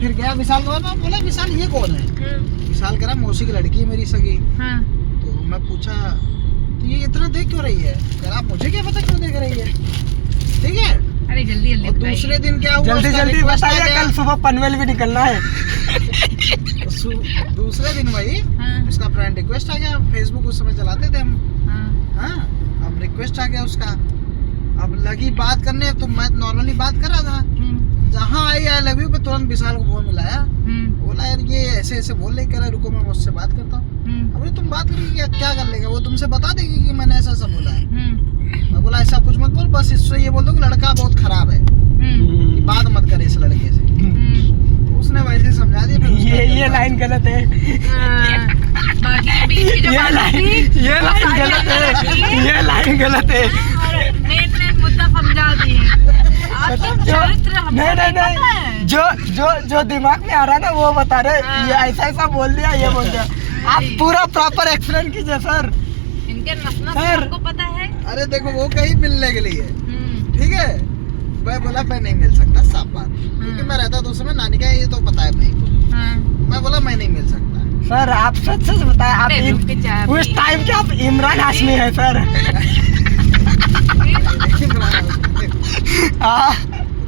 फिर गया विशाल को, मैं बोला विशाल ये कौन है? विशाल कह रहा मौसी की लड़की है मेरी सगी। तो मैं पूछा तो ये इतना देख क्यों रही है? कह रहा मुझे क्या पता क्यों देख रही है। ठीक है, अरे जल्दी जल्दी दूसरे दिन क्या हुआ? जल्दी बताइए, कल सुबह पनवेल भी निकलना है। दूसरे दिन भाई उसका फ्रेंड रिक्वेस्ट आ गया, फेसबुक उस समय चलाते थे हम। हाँ, अब रिक्वेस्ट आ गया उसका, अब लगी बात करने, तो मैं नॉर्मली बात कर रहा था। जहाँ आई आई लव यू पे तुरंत विशाल को फोन मिलाया, बोला यार ये ऐसे ऐसे बोल रही, कह रहा रुको मैं उससे बात करता हूँ। अरे तुम बात करेगी क्या कर लेगा वो, तुमसे बता देगी कि मैंने ऐसा ऐसा बोला है। मैं बोला ऐसा कुछ मत बोल, बस इससे ये बोल दो कि लड़का बहुत खराब है, कि बात मत करे इस लड़के से। तो उसने वैसे समझा दिया। ये लाइन गलत है, ये लाइन गलत है। मुद्दा समझा दिए। नहीं, जो दिमाग में आ रहा है ना वो बता रहे। ये ऐसा ऐसा बोल दिया, ये बोल दिया। आप पूरा प्रॉपर एक्सप्लेन कीजिए सर। इनके सर को पता है। अरे देखो वो कहीं मिलने के लिए, ठीक है, मैं बोला मैं नहीं मिल सकता, साफ बात, क्योंकि मैं रहता तो उसमें नानी का ये तो पता है भाई को। मैं बोला मैं नहीं मिल सकता। सर आप सच बताए, आप उस टाइम के आप इमरान हाशमी है सर।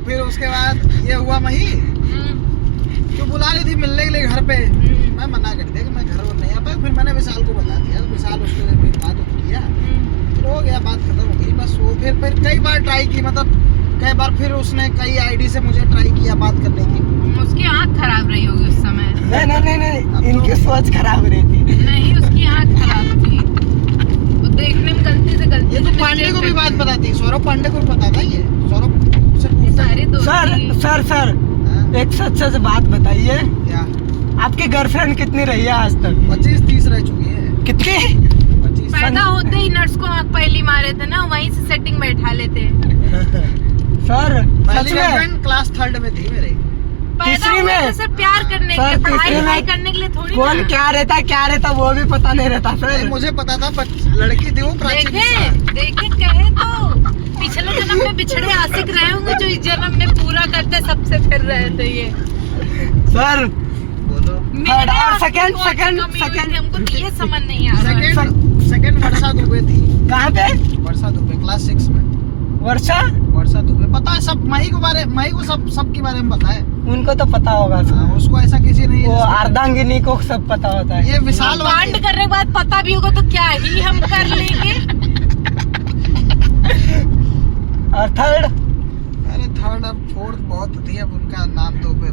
फिर उसके बाद ये हुआ मही जो बुला रही थी मिलने के लिए घर पे, मैं मना कर दिया कि मैं घर और नहीं आ पाया। फिर मैंने विशाल को बता दिया, विशाल उसके लिए बात किया, फिर हो गया, बात खत्म हो गई बस। वो फिर कई बार ट्राई की, मतलब कई बार फिर उसने कई आईडी से मुझे ट्राई किया बात करने की। उसकी आँख खराब रही होगी उस समय। नहीं, इनकी सोच खराब रही थी। नहीं, उसकी आँख खराब थी, वो देखने में गलती से ये तो पांडे को भी बात पता थी, सौरभ पांडे को भी पता था। ये सौरभ सर एक सच बात बताइए, क्या आपकी गर्लफ्रेंड कितनी रही है आज तक? 25-30 रह चुकी है। कितनी? 25। पैदा होते ही नर्स को आँख पहली मारे थे ना, वहीं से सेटिंग बैठा लेते। सर पहली गर्लफ्रेंड क्लास 3rd में थी मेरे। तीसरी में सर प्यार करने के लिए, पढ़ाई करने के लिए थोड़ी। कौन क्या रहता वो भी पता नहीं रहता सर। मुझे पता था, लड़की थी वो प्राची के साथ। देखे कहे तो पिछले जन्म में बिछड़े आशिक रहे होंगे, जो इस जन्म में पूरा करते सबसे फिर रहे थे ये। सर बोलो। और सेकंड हमको तो ये समझ नहीं आ रहा। सेकंड वर्षा दुबे थी। कहाँ पे? वर्षा दुबे क्लास 6 में। वर्षा दुबे पता है सब, मही को सबके बारे में पता है। उनको तो पता होगा सर। उसको ऐसा किसी नहीं, वो अर्धांगिनी को सब पता होता है। ये विशाल कांड करने के बाद पता भी होगा तो क्या ही हम कर लेंगे। और थर्ड? अरे थर्ड अब फोर्थ बहुत थी, अब उनका नाम तो फिर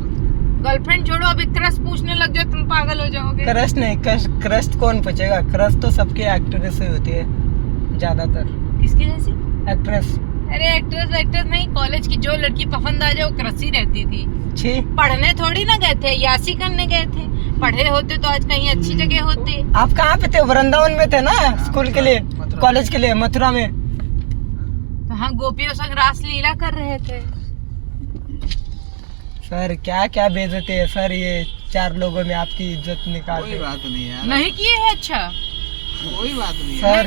गर्लफ्रेंड छोड़ो, अभी क्रश पूछने लग जाओ तुम पागल हो जाओगे। क्रश नहीं, क्रश कौन पूछेगा? क्रश तो सबके एक्ट्रेस से होती है ज्यादातर। किसकी जैसी? एक्ट्रेस। अरे एक्ट्रेस नहीं, कॉलेज की जो लड़की पसंद आ जाए वो क्रश ही रहती थी। पढ़ने थोड़ी ना गए थे, यासी करने गए थे। पढ़े होते तो आज कहीं अच्छी जगह होते। आप कहाँ पे थे? वृंदावन में थे ना स्कूल के लिए, कॉलेज के लिए, मथुरा में। तो हाँ, गोपियों संग रास लीला कर रहे थे। सर क्या बेइज्जती है सर, ये 4 लोगों में आपकी इज्जत निकाल। कोई बात नहीं यार, नहीं किए है। अच्छा कोई बात नहीं सर,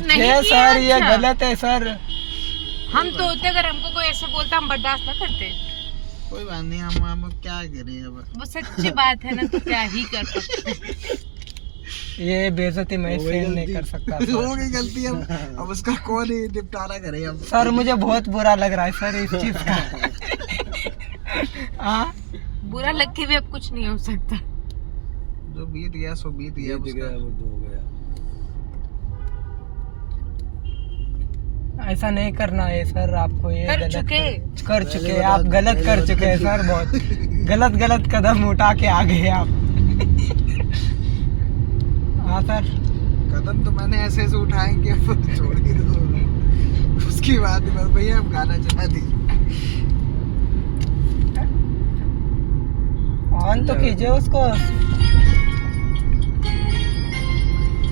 सर ये गलत है सर। हम तो होते अगर हमको कोई ऐसे बोलता हम बर्दाश्त न करते। कोई बात नहीं, हम क्या करें अब। वो सच्ची बात है ना, तो क्या ही कर सकते। ये बेइज्जती मैं सहन नहीं कर सकता। हो गई गलती, अब उसका कौन ही निपटारा करे अब। सर मुझे बहुत बुरा लग रहा है सर इस चीज का। बुरा लग के भी अब कुछ नहीं हो सकता। जो बीत गया सो बीत गया, वो हो गया। ऐसा नहीं करना है सर, आपको ये कर गलत चुके आप गलत कर चुके हैं सर। बहुत गलत कदम उठा के आ गए आप। हाँ सर, कदम तो मैंने ऐसे उठाए कि अब छोड़ ही दो। उसकी बात बस भैया, हम गाना चला दीजिए। ऑन तो कीजिए उसको।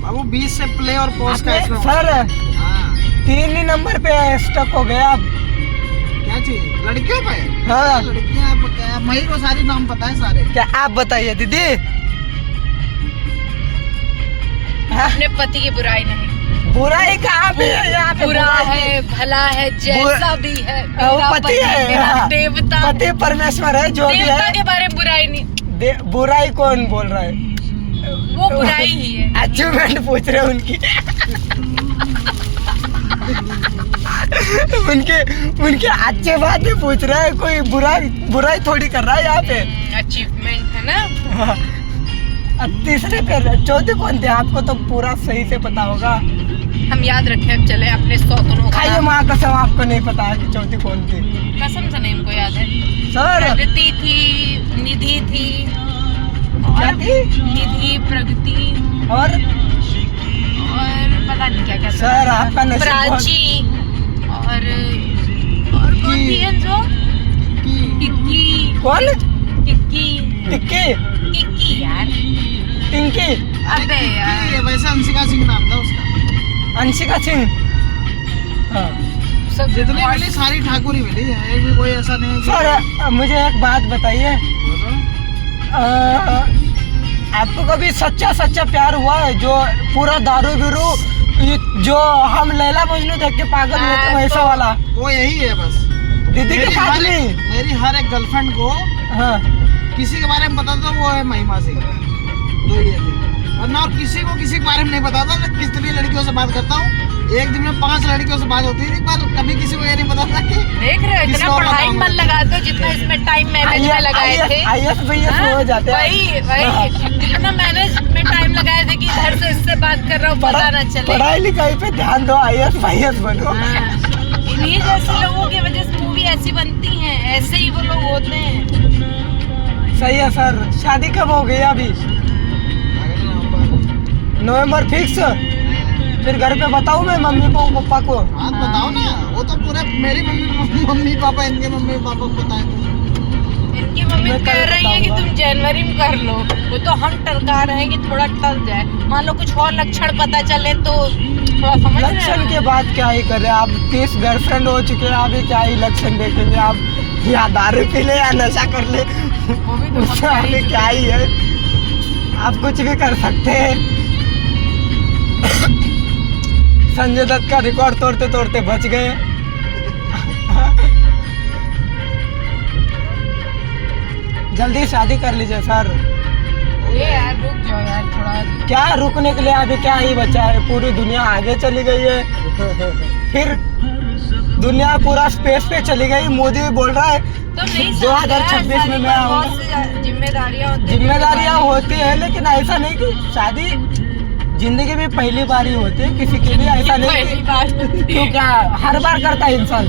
बाबू 20 से प्ले और पॉज का इसमें सर। हाँ 3 ही नंबर पे स्टक हो गया अब। क्या चीज? लड़कियों पे? हाँ लड़कियां, मई को सारी नाम पता है सारे। क्या आप बताइए दीदी? अपने पति की बुराई नहीं। बुराई कहाँ पे है? यहाँ पे बुरा है, भला है, जैसा भी है। वो पति है, देवता, पति परमेश्वर है, जो भी देवता है। के बारे में बुराई नहीं। बुराई कौन बोल रहा है? वो बुराई ही है। अचीवमेंट पूछ रहे हैं उनकी। उनके अच्छे बात नहीं पूछ रहे हैं, कोई बुराई थोड़ी कर रहा है यहाँ पे। अचीवमेंट है ना। अब तीसरे पे चौथे कौन थे? आपको तो पूरा सही से पता होगा। हम याद रखें, अब चले अपने सौतनों का। खाइए माँ कसम, आपको नहीं पता है कि चौथी कौन थी? कसम से नहीं, हमको याद है। सर प्रगति थी, निधि थी, क्या थी? निधि, प्रगति और पता नहीं क्या क्या था। सर आपका नसीब प्राची और कौन थी अंजो? टिक्की। कौन? टिक्की टिक्की यार। टिंकी। अबे यार, ये वैसे अंशिका सिंह नाम था उसका। अंशिका सिंह। हाँ। सब जितनी मिली सारी ठाकुर ही मिली है, एक भी कोई ऐसा नहीं है कि- सर मुझे एक बात बताइए, बोलो। आपको कभी सच्चा प्यार हुआ है जो पूरा दारू बिरू, जो हम लैला मजनू देख के पागल हुए थे वैसा वाला? वो यही है बस। दीदी के साथ नहीं। मेरी हर एक गर्लफ्रेंड को हाँ। किसी के बारे में पता था, वो है महिमा सिंह। दो ये थी, वरना और किसी के बारे में नहीं पता था। मैं कितनी लड़कियों से बात करता हूँ, एक दिन में 5 लड़कियों से बात होती थी, पर कभी किसी को ये नहीं पता था कि देख रहे हो, इतना पढ़ाई मन लगाते हो जितना इसमें टाइम मैनेज में लगाए थे। IAS BS हो जाते हैं। वही जितना मैनेज में टाइम लगाए थे कि इधर से इससे बात कर रहा हूँ, पता न चले। पढ़ाई लिखाई पे ध्यान दो, IAS BS बनो। इन्हीं जैसे लोगों की वजह से मूवी ऐसी बनती हैं, ऐसे ही वो लोग होते हैं। सही है सर। शादी कब हो गई अभी? नवंबर फिक्स? फिर घर पे बताऊं मैं मम्मी को पापा को? हाँ बताओ ना, वो तो पूरे मेरी मम्मी पापा, इनके मम्मी पापा को पता है। इनकी मम्मी मैं कह कल रही है कि बताऊंगा। तुम जनवरी में कर लो, वो तो हम टरका रहे हैं कि थोड़ा टल जाए। मान लो कुछ और लक्षण पता चले तो थोड़ा समझ रहे लक्षण हैं। के बाद क्या ही करे, आप 30 गर्लफ्रेंड हो चुके हैं, अभी क्या ही लक्षण देखेंगे आप? या दारू पी ले या नशा कर ले, वो भी तो उससे आगे क्या ही है? आप कुछ भी कर सकते हैं। संजय दत्त का रिकॉर्ड तोड़ते तोड़ते बच गए। जल्दी शादी कर लीजिए सर। ये यार रुक जाओ यार थोड़ा। क्या रुकने के लिए, अभी क्या ही बचा है? पूरी दुनिया आगे चली गई है, फिर दुनिया पूरा स्पेस पे चली गई। मोदी बोल रहा है तो नहीं 2026 में मैं आऊंगा। जिम्मेदारियां होती है, लेकिन ऐसा नहीं कि शादी जिंदगी में पहली बार ही होती है किसी की भी। ऐसा नहीं कि क्यों, क्या हर बार करता है इंसान?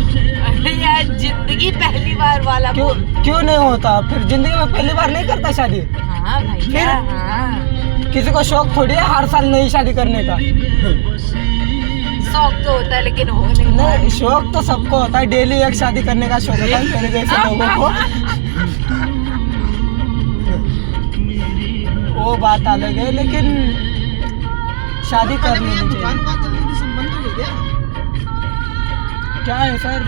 यार जिंदगी पहली बार वाला क्यों नहीं होता? फिर जिंदगी में पहली बार नहीं करता शादी? हाँ भैया। फिर? हाँ, किसी को शौक थोड़ी है हर साल नई शादी करने का। शौक तो होता है लेकिन हो नहीं। नहीं, शौक तो सबको होता है, डेली एक शादी करने का शौक होता है मेरे जैसे लोगों को। वो बात अलग है, लेकिन शादी कर लेनी चाहिए। दुकान चल रही थी, सब बंद हो गई क्या? क्या है सर?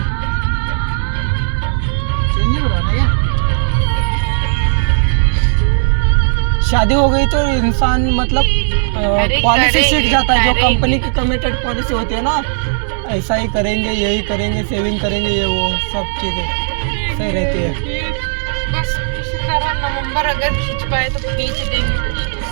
चेंज नहीं हो रहा ना क्या? शादी हो गई तो इंसान मतलब पॉलिसी सीख जाता है, जो करेंगे। कंपनी की कमिटेड पॉलिसी होती है ना, ऐसा ही करेंगे, यही करेंगे, सेविंग करेंगे, ये वो सब चीजें सही रहती है। बस किसी तरह नवंबर अगर खींच पाए तो खींच देंगे।